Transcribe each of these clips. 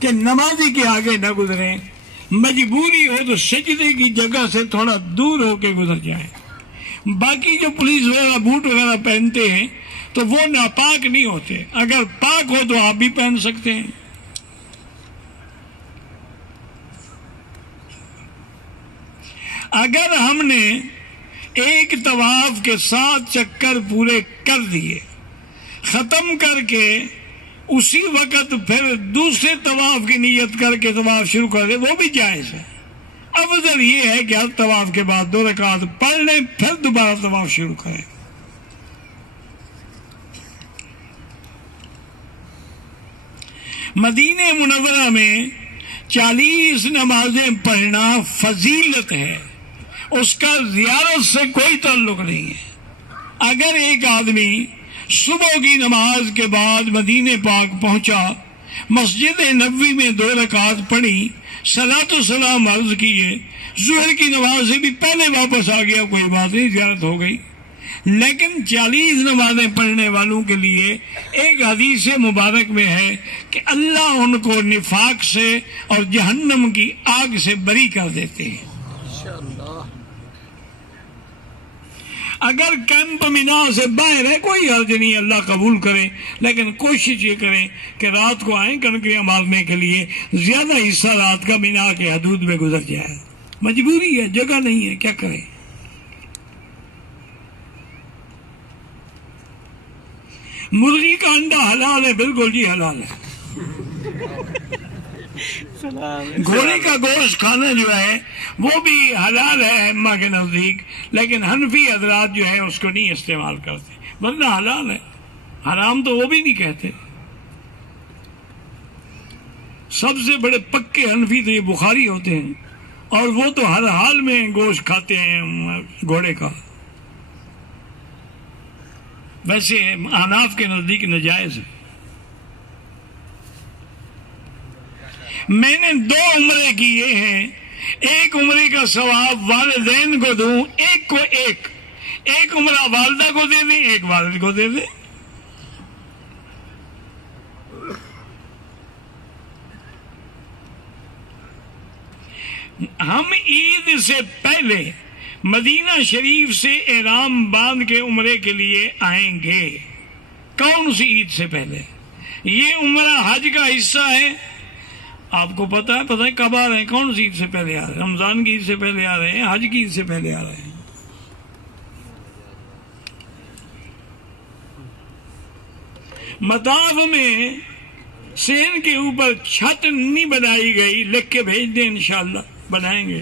کہ نمازی کے آگے نہ گزریں، مجبوری ہو تو سجدے کی جگہ سے تھوڑا دور ہو کے گزر جائیں۔ باقی جو پولیس وغیرہ بوٹ وغیرہ پہنتے ہیں تو وہ ناپاک نہیں ہوتے، اگر پاک ہو تو آپ بھی پہن سکتے ہیں۔ اگر ہم نے ایک طواف کے 7 چکر پورے کر دیے، ختم کر کے اسی وقت پھر دوسرے طواف کی نیت کر کے طواف شروع کر دے، وہ بھی جائز ہے۔ افضل یہ ہے کہ ہر طواف کے بعد 2 رکعت پڑھ لیں، پھر دوبارہ طواف شروع کریں۔ مدینہ منورہ میں 40 نمازیں پڑھنا فضیلت ہے، اس کا زیارت سے کوئی تعلق نہیں ہے۔ اگر ایک آدمی صبح کی نماز کے بعد مدینہ پاک پہنچا، مسجد نبوی میں 2 رکعت پڑھی، صلاۃ و سلام عرض کیے، ظہر کی نماز سے بھی پہلے واپس آ گیا، کوئی بات نہیں، زیارت ہو گئی۔ لیکن 40 نمازیں پڑھنے والوں کے لیے ایک حدیث مبارک میں ہے کہ اللہ ان کو نفاق سے اور جہنم کی آگ سے بری کر دیتے ہیں۔ اگر کیمپ مینا سے باہر ہے کوئی حرج نہیں، اللہ قبول کرے، لیکن کوشش یہ کریں کہ رات کو آئیں کنکریاں مارنے کے لیے، زیادہ حصہ رات کا مینا کے حدود میں گزر جائے۔ مجبوری ہے، جگہ نہیں ہے، کیا کریں۔ مرغی کا انڈا حلال ہے، بالکل جی حلال ہے۔ گھوڑے کا گوشت کھانا جو ہے وہ بھی حلال ہے ائمہ کے نزدیک، لیکن حنفی حضرات جو ہے اس کو نہیں استعمال کرتے، ورنہ حلال ہے، حرام تو وہ بھی نہیں کہتے۔ سب سے بڑے پکے حنفی تو یہ بخاری ہوتے ہیں، اور وہ تو ہر حال میں گوشت کھاتے ہیں گھوڑے کا۔ ویسے احناف کے نزدیک نجائز ہے۔ میں نے 2 عمرے کیے ہیں، ایک عمرے کا ثواب والدین کو دوں، ایک کو ایک عمرہ والدہ کو دے دیں، ایک والد کو دے دیں۔ ہم عید سے پہلے مدینہ شریف سے احرام باندھ کے عمرے کے لیے آئیں گے۔ کون سی عید سے پہلے؟ یہ عمرہ حج کا حصہ ہے، آپ کو پتہ ہے کب آ رہے ہیں، کون سی عید سے پہلے آ رہے ہیں؟ رمضان کی عید سے پہلے آ رہے ہیں، حج کی عید سے پہلے آ رہے ہیں۔ مطاف میں سین کے اوپر چھت نہیں بنائی گئی، لکھ کے بھیج دیں، انشاءاللہ بنائیں گے۔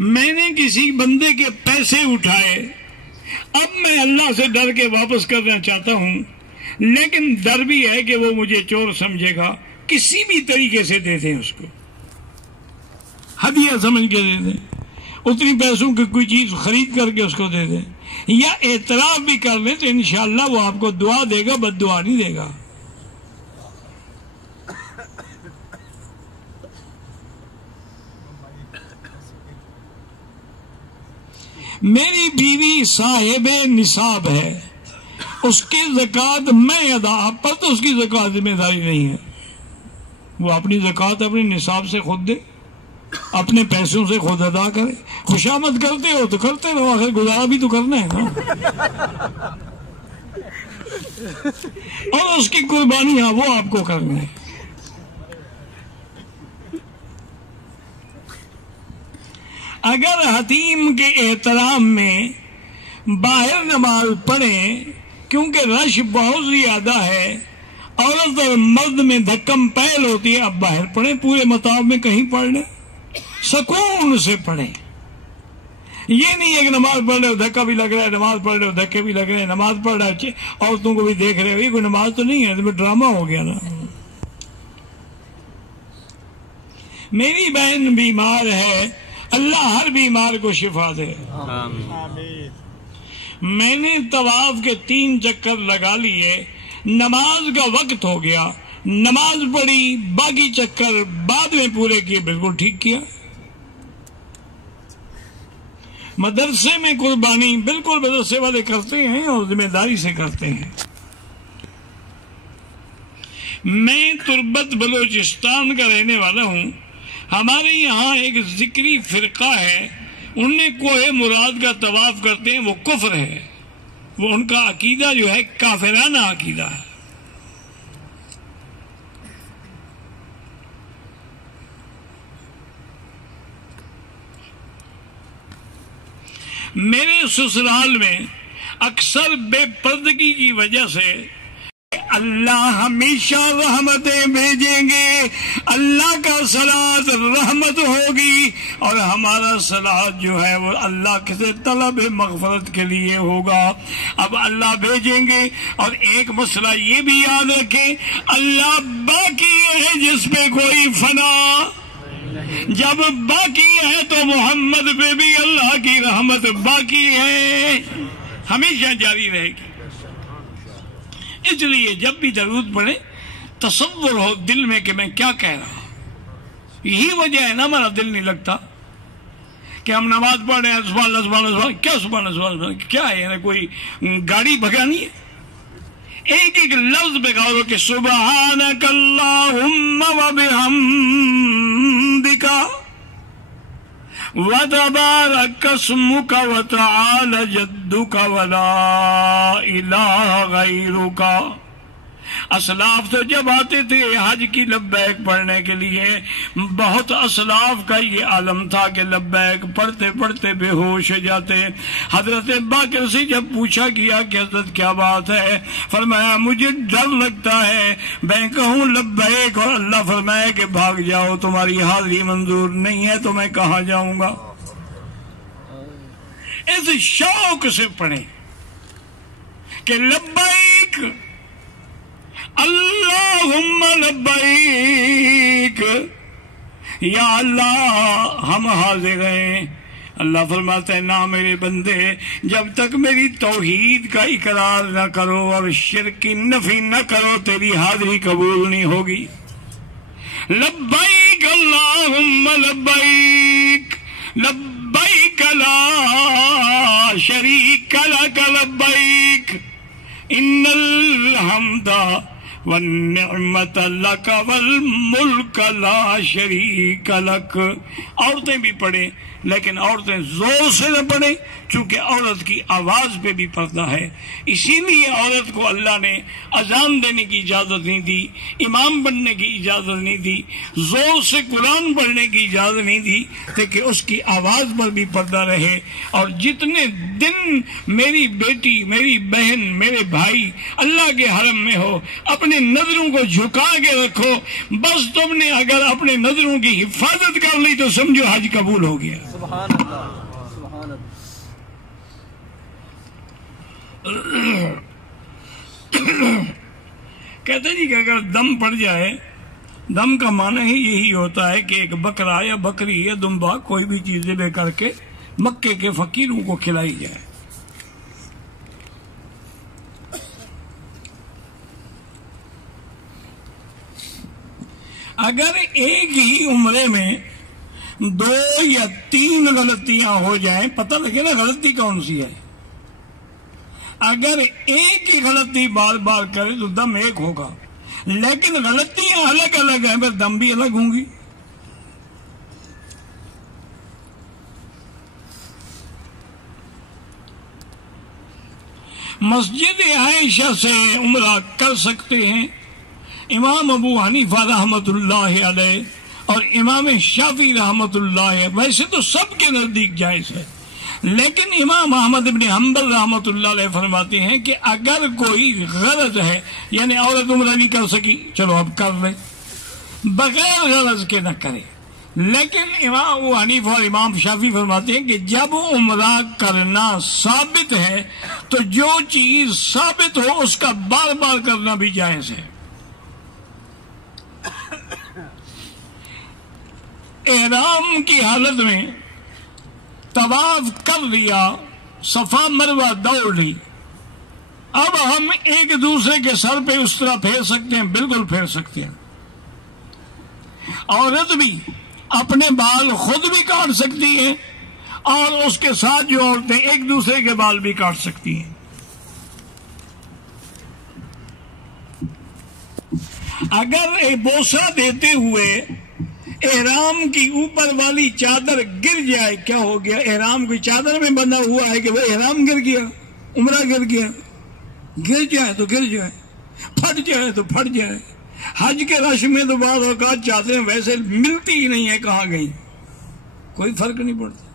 میں نے کسی بندے کے پیسے اٹھائے، اب میں اللہ سے ڈر کے واپس کرنا چاہتا ہوں، لیکن ڈر بھی ہے کہ وہ مجھے چور سمجھے گا، کسی بھی طریقے سے دے دیں، اس کو ہدیہ سمجھ کے دے دیں، اتنی پیسوں کی کوئی چیز خرید کر کے اس کو دے دیں، یا اعتراف بھی کر لیں تو انشاءاللہ وہ آپ کو دعا دے گا، بد دعا نہیں دے گا۔ میری بیوی صاحب نصاب ہے، اس کی زکوٰۃ میں ادا، آپ پر تو اس کی زکوٰۃ ذمہ داری نہیں ہے، وہ اپنی زکوٰۃ اپنے نصاب سے خود دے، اپنے پیسوں سے خود ادا کرے۔ خوشامد کرتے ہو تو کرتے رہو، آخر گزارا بھی تو کرنا ہے نا، اور اس کی قربانیاں وہ آپ کو کرنا ہے۔ اگر حتیم کے احترام میں باہر نماز پڑھیں، کیونکہ رش بہت زیادہ ہے، عورت اور مرد میں دھکم پہل ہوتی ہے، اب باہر پڑھیں، پورے مطاف میں کہیں پڑھ لیں، سکون سے پڑھیں۔ یہ نہیں ہے کہ نماز پڑھ رہے ہو دھکا بھی لگ رہا ہے، نماز پڑھ رہے ہو دھکے بھی لگ رہے ہیں، نماز پڑھ رہا ہے عورتوں کو بھی دیکھ رہے ہو، یہ کوئی نماز تو نہیں ہے، تو ڈرامہ ہو گیا نا۔ میری بہن بیمار ہے، اللہ ہر بیمار کو شفا دے۔ میں نے طواف کے 3 چکر لگا لیے، نماز کا وقت ہو گیا، نماز پڑھی، باقی چکر بعد میں پورے کیے، بالکل ٹھیک کیا۔ مدرسے میں قربانی بالکل مدرسے والے کرتے ہیں اور ذمہ داری سے کرتے ہیں۔ میں تربت بلوچستان کا رہنے والا ہوں. ہمارے یہاں ایک ذکری فرقہ ہے، ان نے کوہ مراد کا طواف کرتے ہیں، وہ کفر ہے. وہ ان کا عقیدہ جو ہے کافرانہ عقیدہ ہے. میرے سسرال میں اکثر بے پردگی کی وجہ سے اللہ ہمیشہ رحمتیں بھیجیں گے، اللہ کا صلات رحمت ہوگی، اور ہمارا صلات جو ہے وہ اللہ کے طلب مغفرت کے لیے ہوگا. اب اللہ بھیجیں گے. اور ایک مسئلہ یہ بھی یاد رکھیں، اللہ باقی ہے جس پہ کوئی فنا. جب باقی ہے تو محمد پہ بھی اللہ کی رحمت باقی ہے، ہمیشہ جاری رہے گی. اس لیے جب بھی درود پڑھے تصور ہو دل میں کہ میں کیا کہہ رہا ہوں. یہی وجہ ہے نا ہمارا دل نہیں لگتا کہ ہم نماز پڑھ رہے ہیں سبحان اللہ سبحان اللہ سبحان اللہ. کیا سبحان اللہ سبحان اللہ کیا ہے؟ یعنی کوئی گاڑی بھگانی ہے؟ ایک ایک لفظ پہ غور ہو کہ سبحانک اللہم و بحمدک وتبارک اسمک وتعالی جدک ولا الہ غیرک. اسلاف تو جب آتے تھے حج کی لبیک پڑھنے کے لیے، بہت اسلاف کا یہ عالم تھا کہ لبیک پڑھتے پڑھتے بے ہوش ہو جاتے. حضرت باقر سے جب پوچھا گیا کہ حضرت کیا بات ہے، فرمایا مجھے ڈر لگتا ہے میں کہوں لبیک اور اللہ فرمائے کہ بھاگ جاؤ، تمہاری حاضری منظور نہیں ہے تو میں کہاں جاؤں گا. اس شوق سے پڑھیں کہ لبیک اللہم لبیک، یا اللہ ہم حاضر ہیں. اللہ فرماتے ہیں نہ میرے بندے، جب تک میری توحید کا اقرار نہ کرو اور شرک کی نفی نہ کرو تیری حاضری قبول نہیں ہوگی. لبیک اللہم لبیک لبیک لا شریک لک لبیک ان الحمد والنعمت لک والملک لا شریک لک. عورتیں بھی پڑھیں لیکن عورتیں زور سے نہ پڑھیں، چونکہ عورت کی آواز پہ بھی پردہ ہے. اسی لیے عورت کو اللہ نے اذان دینے کی اجازت نہیں دی، امام بننے کی اجازت نہیں دی، زور سے قرآن پڑھنے کی اجازت نہیں دی کہ اس کی آواز پر بھی پردہ رہے. اور جتنے دن میری بیٹی، میری بہن، میرے بھائی اللہ کے حرم میں ہو، اپنے نظروں کو جھکا کے رکھو. بس تم نے اگر اپنے نظروں کی حفاظت کر لی تو سمجھو حج قبول ہو گیا. سبحان اللہ سبحان اللہ. کہتے جی کہ اگر دم پڑ جائے، دم کا معنی ہی یہی ہوتا ہے کہ ایک بکرا یا بکری یا دمبا کوئی بھی چیز ذبح کر کے مکے کے فقیروں کو کھلائی جائے. اگر ایک ہی عمرے میں 2 یا 3 غلطیاں ہو جائیں، پتہ لگے نا غلطی کون سی ہے. اگر ایک ہی غلطی بار بار کرے تو دم ایک ہوگا، لیکن غلطیاں الگ الگ ہیں پھر دم بھی الگ ہوں گی. مسجد عائشہ سے عمرہ کر سکتے ہیں امام ابو حنیفہ رحمت اللہ علیہ اور امام شافعی رحمت اللہ علیہ. ویسے تو سب کے نزدیک جائز ہے، لیکن امام احمد بن حنبل رحمت اللہ علیہ فرماتے ہیں کہ اگر کوئی غرض ہے، یعنی عورت عمرہ نہیں کر سکی، چلو اب کر لے، بغیر غرض کے نہ کرے. لیکن امام ابو حنیفہ اور امام شافعی فرماتے ہیں کہ جب عمرہ کرنا ثابت ہے تو جو چیز ثابت ہو اس کا بار بار کرنا بھی جائز ہے. احرام کی حالت میں طواف کر لیا، صفا مروہ دوڑ لی، اب ہم ایک دوسرے کے سر پہ اس طرح پھیر سکتے ہیں؟ بالکل پھیر سکتے ہیں. عورت بھی اپنے بال خود بھی کاٹ سکتی ہے اور اس کے ساتھ جو عورتیں ایک دوسرے کے بال بھی کاٹ سکتی ہیں. اگر بوسہ دیتے ہوئے احرام کی اوپر والی چادر گر جائے، کیا ہو گیا؟ احرام کی چادر میں بندھا ہوا ہے کہ وہ احرام گر گیا، عمرہ گر گیا، گر جائے تو گر جائے، پھٹ جائے تو پھٹ جائے۔ حج کے رش میں تو بعض اوقات چادریں ویسے ملتی ہی نہیں ہے، کہاں گئی، کوئی فرق نہیں پڑتا۔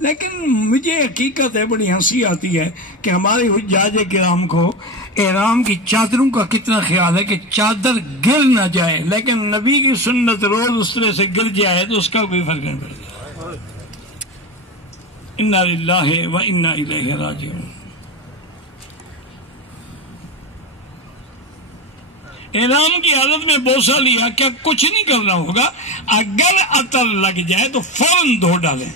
لیکن مجھے حقیقت ہے، بڑی ہنسی آتی ہے کہ ہمارے حجاج کرام کو احرام کی چادروں کا کتنا خیال ہے کہ چادر گر نہ جائے، لیکن نبی کی سنت روز اس طرح سے گر جائے تو اس کا کوئی فرق نہیں پڑتا۔ انا للہ و انا الیہ راجعون۔ احرام کی حالت میں بوسہ لیا، کیا کچھ نہیں کرنا ہوگا؟ اگر عطر لگ جائے تو فوراً دھو ڈالیں۔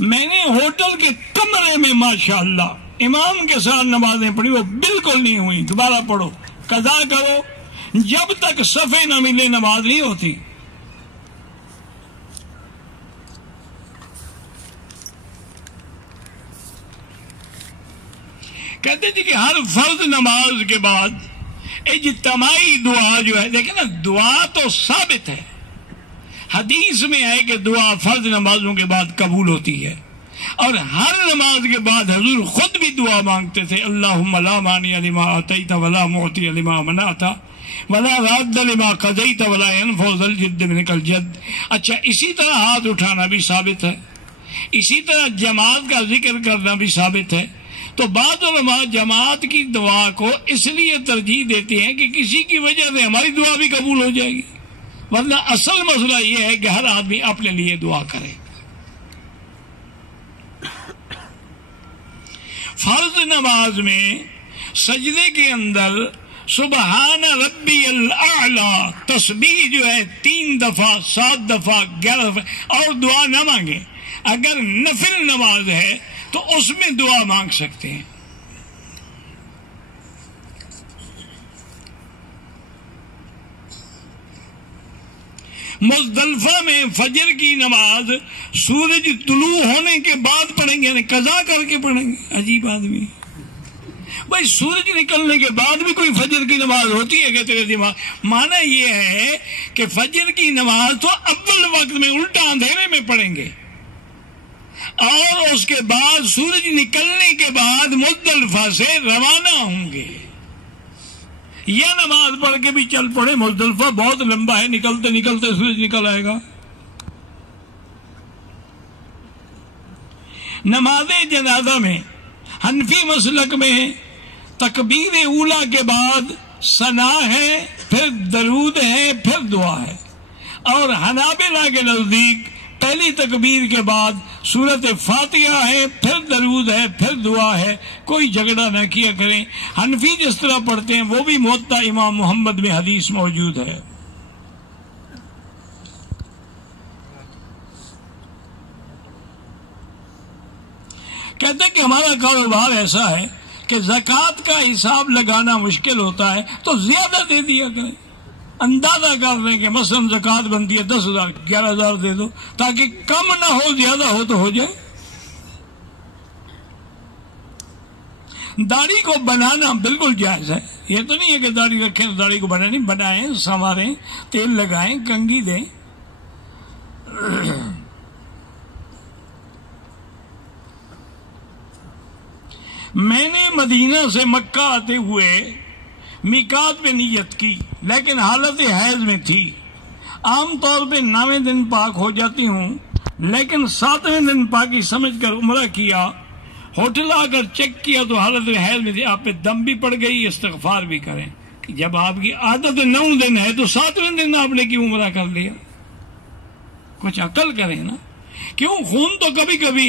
میں نے ہوٹل کے کمرے میں ماشاءاللہ امام کے ساتھ نمازیں پڑھی، وہ بالکل نہیں ہوئی، دوبارہ پڑھو، قضا کرو، جب تک صفے نہ ملے نماز نہیں ہوتی۔ کہتے تھے کہ ہر فرض نماز کے بعد اجتماعی دعا جو ہے، دیکھیں نا، دعا تو ثابت ہے، حدیث میں ہے کہ دعا فرض نمازوں کے بعد قبول ہوتی ہے، اور ہر نماز کے بعد حضور خود بھی دعا مانگتے تھے، اللہم لا مانع لما اعطیت ولا معطی لما منعت ولا راد لما قضیت ولا ينفع ذا الجد منک الجد۔ اچھا، اسی طرح ہاتھ اٹھانا بھی ثابت ہے، اسی طرح جماعت کا ذکر کرنا بھی ثابت ہے۔ تو بعض علماء جماعت کی دعا کو اس لیے ترجیح دیتے ہیں کہ کسی کی وجہ سے ہماری دعا بھی قبول ہو جائے گی، ورنہ اصل مسئلہ یہ ہے کہ ہر آدمی اپنے لیے دعا کرے۔ فرض نماز میں سجدے کے اندر سبحان ربی الاعلی تسبیح جو ہے 3 دفعہ، 7 دفعہ، 11 دفعہ، اور دعا نہ مانگے۔ اگر نفل نماز ہے تو اس میں دعا مانگ سکتے ہیں۔ مزدلفہ میں فجر کی نماز سورج طلوع ہونے کے بعد پڑھیں گے، یعنی قضا کر کے پڑھیں گے۔ عجیب آدمی، بھائی سورج نکلنے کے بعد بھی کوئی فجر کی نماز ہوتی ہے کیا تیرے دماغ؟ معنی یہ ہے کہ فجر کی نماز تو اول وقت میں الٹا اندھیرے میں پڑھیں گے، اور اس کے بعد سورج نکلنے کے بعد مزدلفہ سے روانہ ہوں گے۔ یہ نماز پڑھ کے بھی چل پڑے، مزدلفہ بہت لمبا ہے، نکلتے نکلتے سورج نکل آئے گا۔ نماز جنازہ میں حنفی مسلک میں تکبیر اولیٰ کے بعد ثنا ہے، پھر درود ہے، پھر دعا ہے، اور حنابلہ کے نزدیک پہلی تکبیر کے بعد سورت فاتحہ ہے، پھر درود ہے، پھر دعا ہے۔ کوئی جھگڑا نہ کیا کریں، حنفی جس طرح پڑھتے ہیں وہ بھی موطا امام محمد میں حدیث موجود ہے۔ کہتے ہیں کہ ہمارا کاروبار ایسا ہے کہ زکوٰۃ کا حساب لگانا مشکل ہوتا ہے، تو زیادہ دے دیا کریں، اندازہ کر لیں کہ مثلا زکوٰۃ بنتی ہے 10,000، 11,000 دے دو، تاکہ کم نہ ہو، زیادہ ہو تو ہو جائے۔ داڑھی کو بنانا بالکل جائز ہے، یہ تو نہیں ہے کہ داڑھی رکھیں تو داڑھی کو بنائیں، بنائیں، سنواریں، تیل لگائیں، کنگھی دیں۔ میں نے مدینہ سے مکہ آتے ہوئے میقات پہ نیت کی، لیکن حالت حیض میں تھی۔ عام طور پہ 9ویں دن پاک ہو جاتی ہوں، لیکن 7ویں دن پاکی سمجھ کر عمرہ کیا۔ ہوٹل آ کر چیک کیا تو حالت حیض میں تھی، آپ پہ دم بھی پڑ گئی، استغفار بھی کریں۔ جب آپ کی عادت 9 دن ہے تو 7ویں دن آپ نے کیوں عمرہ کر لیا؟ کچھ عقل کریں نا۔ کیوں؟ خون تو کبھی کبھی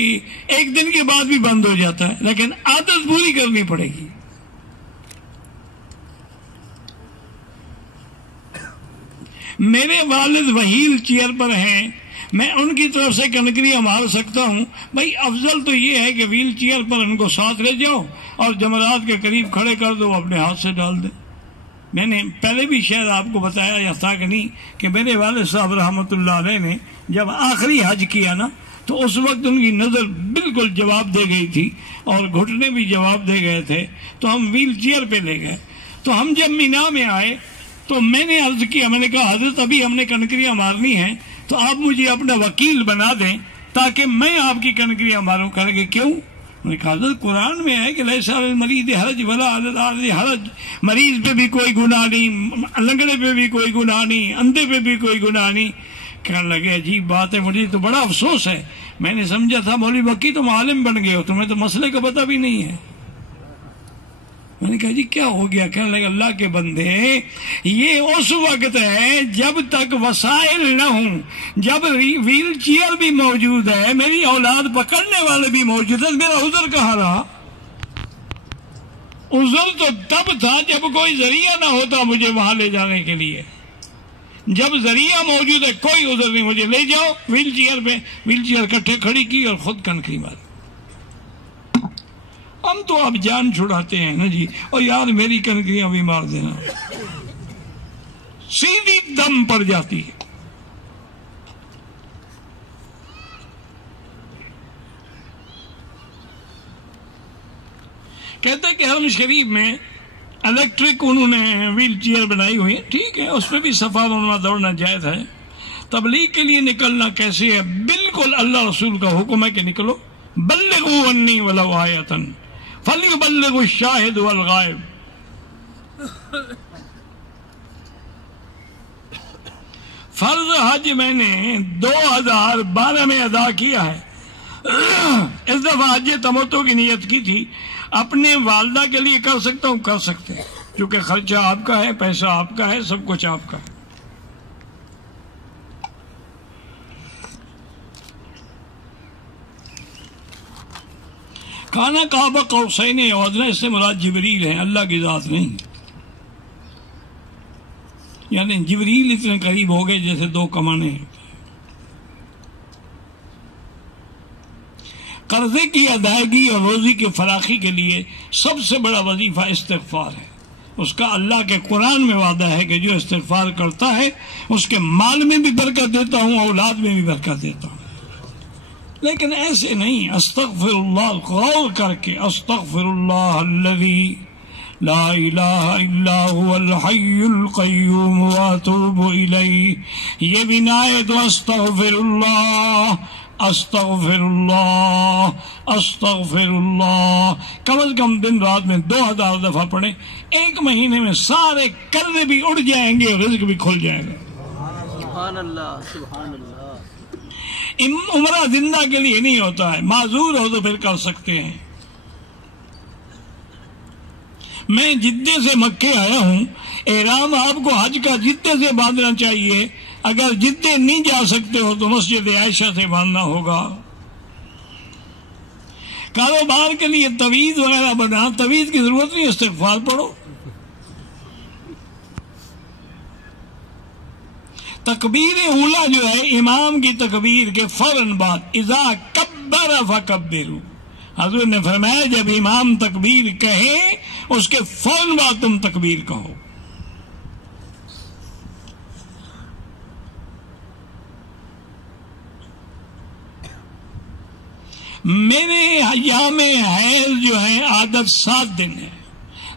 1 دن کے بعد بھی بند ہو جاتا ہے، لیکن عادت پوری کرنی پڑے گی۔ میرے والد وہیل چیئر پر ہیں، میں ان کی طرف سے کنکریاں مار سکتا ہوں۔ بھائی افضل تو یہ ہے کہ ویل چیئر پر ان کو ساتھ لے جاؤ اور جمرات کے قریب کھڑے کر دو، اپنے ہاتھ سے ڈال دیں۔ میں نے پہلے بھی شاید آپ کو بتایا یا تھا کہ نہیں کہ میرے والد صاحب رحمۃ اللہ علیہ نے جب آخری حج کیا نا تو اس وقت ان کی نظر بالکل جواب دے گئی تھی اور گھٹنے بھی جواب دے گئے تھے، تو ہم ویل چیئر پہ لے گئے. تو ہم جب مینا میں آئے تو میں نے عرض کیا، میں نے کہا حضرت ابھی ہم نے کنکریاں مارنی ہیں تو آپ مجھے اپنا وکیل بنا دیں تاکہ میں آپ کی کنکریاں ماروں. کہنے کہ کیوں؟ میں نے کہا حضرت قرآن میں ہے کہ لیس علی المریض حرج ولا علی العارض حرج، مریض پہ بھی کوئی گناہ نہیں، لنگڑے پہ بھی کوئی گناہ نہیں، اندھے پہ بھی کوئی گناہ نہیں. کہنے لگے عجیب بات ہے، مجھے تو بڑا افسوس ہے، میں نے سمجھا تھا مولوی بکی تم عالم بن گئے ہو، تمہیں تو مسئلے کا پتہ بھی نہیں ہے. میں نے کہا جی کیا ہو گیا؟ کہنے لگے اللہ کے بندے، یہ اس وقت ہے جب تک وسائل نہ ہوں، جب ویل چیئر بھی موجود ہے، میری اولاد پکڑنے والے بھی موجود ہے، میرا عذر کہاں رہا؟ عذر تو تب تھا جب کوئی ذریعہ نہ ہوتا مجھے وہاں لے جانے کے لیے. جب ذریعہ موجود ہے کوئی عذر نہیں، مجھے لے جاؤ ویل چیئر پہ. ویل چیئر کٹھے کھڑی کی اور خود کنکری ماری. ہم تو اب جان چھڑاتے ہیں نا جی، اور یار میری کنکریاں بھی مار دینا، سیدھی دم پڑ جاتی ہے. کہتے کہ حرم شریف میں الیکٹرک انہوں نے ویل چیئر بنائی ہوئی ہے، ٹھیک ہے، اس پہ بھی صفا بنوا دوڑنا جائز ہے. تبلیغ کے لیے نکلنا کیسے ہے؟ بالکل اللہ رسول کا حکم ہے کہ نکلو. بلغوا انی ولو آیۃ فلیبلغ الشاہد والغائب. فرض حج میں نے 2012 میں ادا کیا ہے. اس دفعہ حج تمتع کی نیت کی تھی. اپنے والدہ کے لیے کر سکتا ہوں، کر سکتے ہیں، کیونکہ خرچہ آپ کا ہے، پیسہ آپ کا ہے، سب کچھ آپ کا ہے. کانا کعبہ قوسین او ادنی، اس سے مراد جبریل ہے، اللہ کی ذات نہیں. یعنی جبریل اتنے قریب ہو گئے جیسے دو کمانے ہیں. قرضے کی ادائیگی اور روزی کی فراخی کے لیے سب سے بڑا وظیفہ استغفار ہے. اس کا اللہ کے قرآن میں وعدہ ہے کہ جو استغفار کرتا ہے اس کے مال میں بھی برکت دیتا ہوں، اولاد میں بھی برکت دیتا ہوں. لیکن ایسے نہیں، استغفر اللہ، غور کر کے استغفر اللہ الذی لا الہ الا هو الحی القیوم واتوب الیہ. یہ بھی نہ ہے تو استغفر اللہ، استغفر اللہ، استغفر اللہ. کم از کم دن رات میں 2000 دفعہ پڑھیں. ایک مہینے میں سارے قرضے بھی اڑ جائیں گے، رزق بھی کھل جائے گا. سبحان اللہ، سبحان اللہ. عمرہ زندہ کے لیے نہیں ہوتا ہے، معذور ہو تو پھر کر سکتے ہیں. میں جدے سے مکے آیا ہوں. احرام آپ کو حج کا جدے سے باندھنا چاہیے. اگر جدے نہیں جا سکتے ہو تو مسجد عائشہ سے باندھنا ہوگا. کاروبار کے لیے تویز وغیرہ بنا، تویز کی ضرورت نہیں، استغفار پڑھو. تکبیر اولا جو ہے امام کی تکبیر کے فوراً بعد اذا کبر فکبروا. حضور نے فرمایا جب امام تکبیر کہے اس کے فوراً بعد تم تکبیر کہو. میرے ایام حیض جو ہے عادت 7 دن ہے،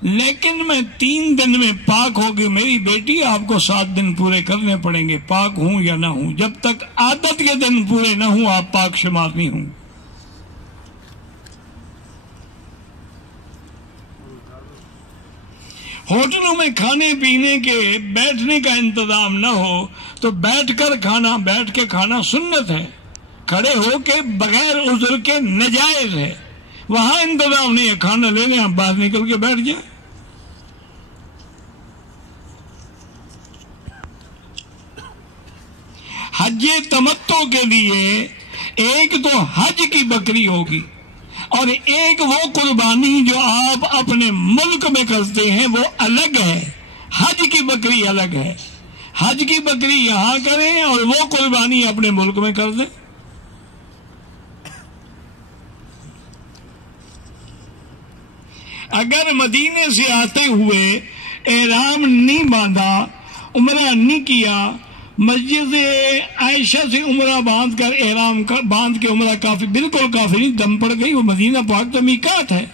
لیکن میں 3 دن میں پاک ہوگی. میری بیٹی آپ کو 7 دن پورے کرنے پڑیں گے، پاک ہوں یا نہ ہوں. جب تک عادت کے دن پورے نہ ہوں آپ پاک شمار نہیں ہوں. ہوٹلوں میں کھانے پینے کے بیٹھنے کا انتظام نہ ہو تو بیٹھ کر کھانا، بیٹھ کے کھانا سنت ہے. کھڑے ہو کے بغیر عذر کے نجائز ہے. وہاں انتظام نہیں ہے، کھانا لے لیں آپ باہر نکل کے بیٹھ جائیں. حج تمتع کے لیے ایک تو حج کی بکری ہوگی اور ایک وہ قربانی جو آپ اپنے ملک میں کرتے ہیں وہ الگ ہے. حج کی بکری الگ ہے. حج کی بکری یہاں کریں اور وہ قربانی اپنے ملک میں کر دیں. اگر مدینے سے آتے ہوئے احرام نہیں باندھا، عمرہ نہیں کیا، مسجد عائشہ سے عمرہ باندھ کر احرام باندھ کے عمرہ کافی بالکل کافی نہیں، دم پڑ گئی، وہ مدینہ پاک تو میقات ہے۔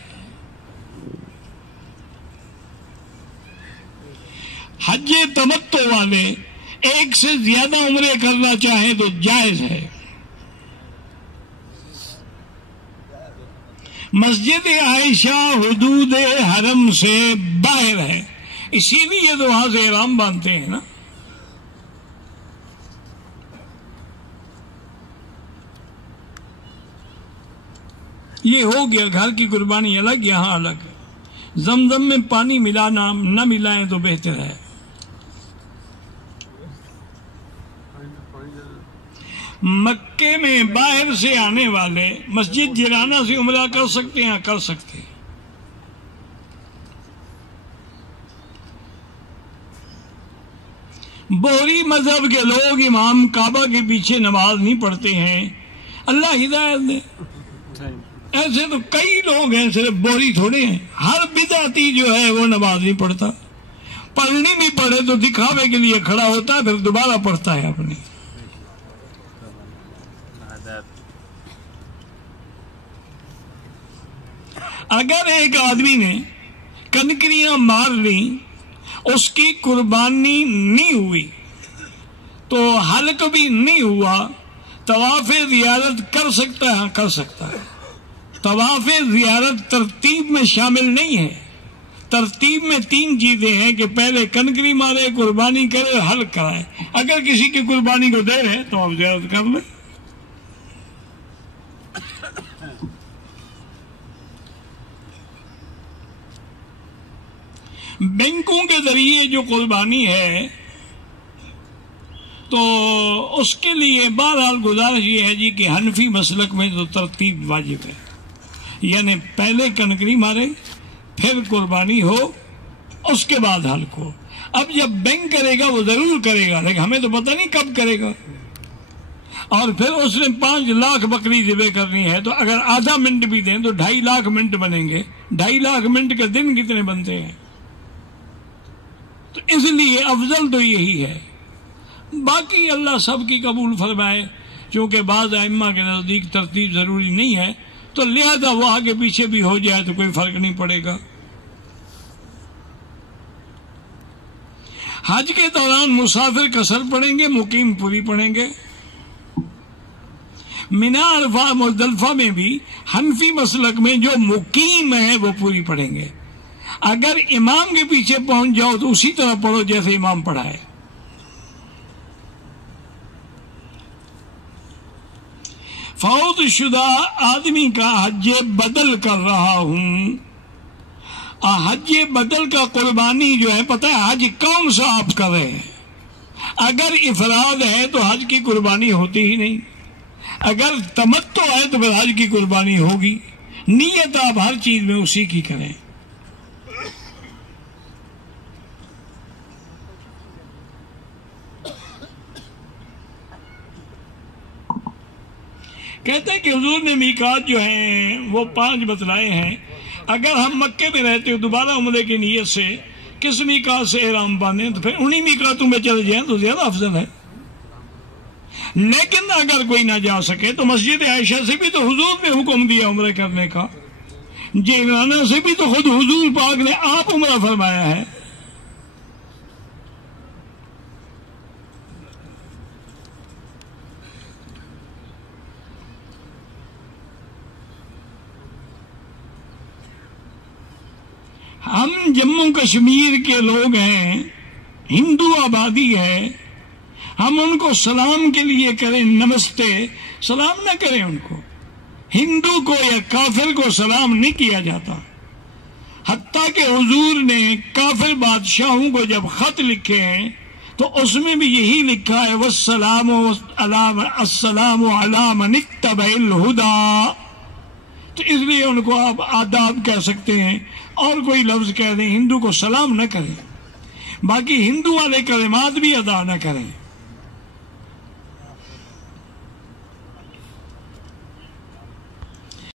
حج تمتع والے ایک سے زیادہ عمرے کرنا چاہیں تو جائز ہے۔ مسجد عائشہ حدود حرم سے باہر ہے، اسی لیے تو وہاں سے احرام باندھتے ہیں نا۔ یہ ہو گیا گھر کی قربانی الگ، یہاں الگ۔ زمزم میں پانی ملانا نہ ملائیں تو بہتر ہے۔ مکے میں باہر سے آنے والے مسجد جیرانہ سے عمرہ کر سکتے ہیں؟ کر سکتے ہیں۔ بوہری مذہب کے لوگ امام کعبہ کے پیچھے نماز نہیں پڑھتے ہیں، اللہ ہدایت دے۔ ایسے تو کئی لوگ ہیں، صرف بوہری تھوڑے ہیں۔ ہر بدعتی جو ہے وہ نماز نہیں پڑھتا، پڑھنی بھی پڑھے تو دکھاوے کے لیے کھڑا ہوتا ہے، پھر دوبارہ پڑھتا ہے اپنی۔ اگر ایک آدمی نے کنکریاں مار لی، اس کی قربانی نہیں ہوئی تو حلق بھی نہیں ہوا، طواف زیارت کر سکتا ہے؟ کر سکتا ہے۔ طواف زیارت ترتیب میں شامل نہیں ہے۔ ترتیب میں 3 چیزیں ہیں کہ پہلے کنکری مارے، قربانی کرے، حلق کرائے۔ اگر کسی کی قربانی کو دیر ہے تو آپ زیارت کر لیں۔ بینکوں کے ذریعے جو قربانی ہے تو اس کے لیے بہرحال گزارش یہ ہے جی کہ حنفی مسلک میں تو ترتیب واجب ہے، یعنی پہلے کنکری مارے، پھر قربانی ہو، اس کے بعد حلق ہو۔ اب جب بینک کرے گا وہ ضرور کرے گا، لیکن ہمیں تو پتہ نہیں کب کرے گا۔ اور پھر اس نے 5 لاکھ بکری ذبح کرنی ہے تو اگر آدھا منٹ بھی دیں تو 2.5 لاکھ منٹ بنیں گے۔ 2.5 لاکھ منٹ کے دن کتنے بنتے ہیں؟ تو اس لیے افضل تو یہی ہے۔ باقی اللہ سب کی قبول فرمائے، چونکہ بعض ائمہ کے نزدیک ترتیب ضروری نہیں ہے تو لہذا وہ آگے پیچھے بھی ہو جائے تو کوئی فرق نہیں پڑے گا۔ حج کے دوران مسافر قصر پڑھیں گے، مقیم پوری پڑھیں گے۔ مینا عرفہ مزدلفہ میں بھی حنفی مسلک میں جو مقیم ہے وہ پوری پڑھیں گے۔ اگر امام کے پیچھے پہنچ جاؤ تو اسی طرح پڑھو جیسے امام پڑھائے۔ فوت شدہ آدمی کا حج بدل کر رہا ہوں۔ حج بدل کا قربانی جو ہے، پتہ ہے حج کون سا آپ کر رہے ہیں؟ اگر افراد ہے تو حج کی قربانی ہوتی ہی نہیں، اگر تمتع ہے تو پھر حج کی قربانی ہوگی۔ نیت آپ ہر چیز میں اسی کی کریں۔ کہتے ہیں کہ حضور نے میقات جو ہیں وہ 5 بتلائے ہیں۔ اگر ہم مکے میں رہتے ہو دوبارہ عمرے کی نیت سے کس میقات سے احرام باندھیں تو پھر انہی میقاتوں میں چلے جائیں تو زیادہ افضل ہے۔ لیکن اگر کوئی نہ جا سکے تو مسجد عائشہ سے بھی تو حضور نے حکم دیا عمرے کرنے کا، جیرانہ سے بھی تو خود حضور پاک نے آپ عمرہ فرمایا ہے۔ ہم جموں کشمیر کے لوگ ہیں، ہندو آبادی ہے، ہم ان کو سلام کے لیے کریں نمستے، سلام نہ کریں ان کو۔ ہندو کو یا کافر کو سلام نہیں کیا جاتا، حتیٰ کہ حضور نے کافر بادشاہوں کو جب خط لکھے ہیں تو اس میں بھی یہی لکھا ہے والسلام السلام علی من اتبع الہدی۔ تو اس لیے ان کو آپ آداب کہہ سکتے ہیں اور کوئی لفظ کہہ دیں، ہندو کو سلام نہ کریں، باقی ہندو والے کلمات بھی ادا نہ کریں۔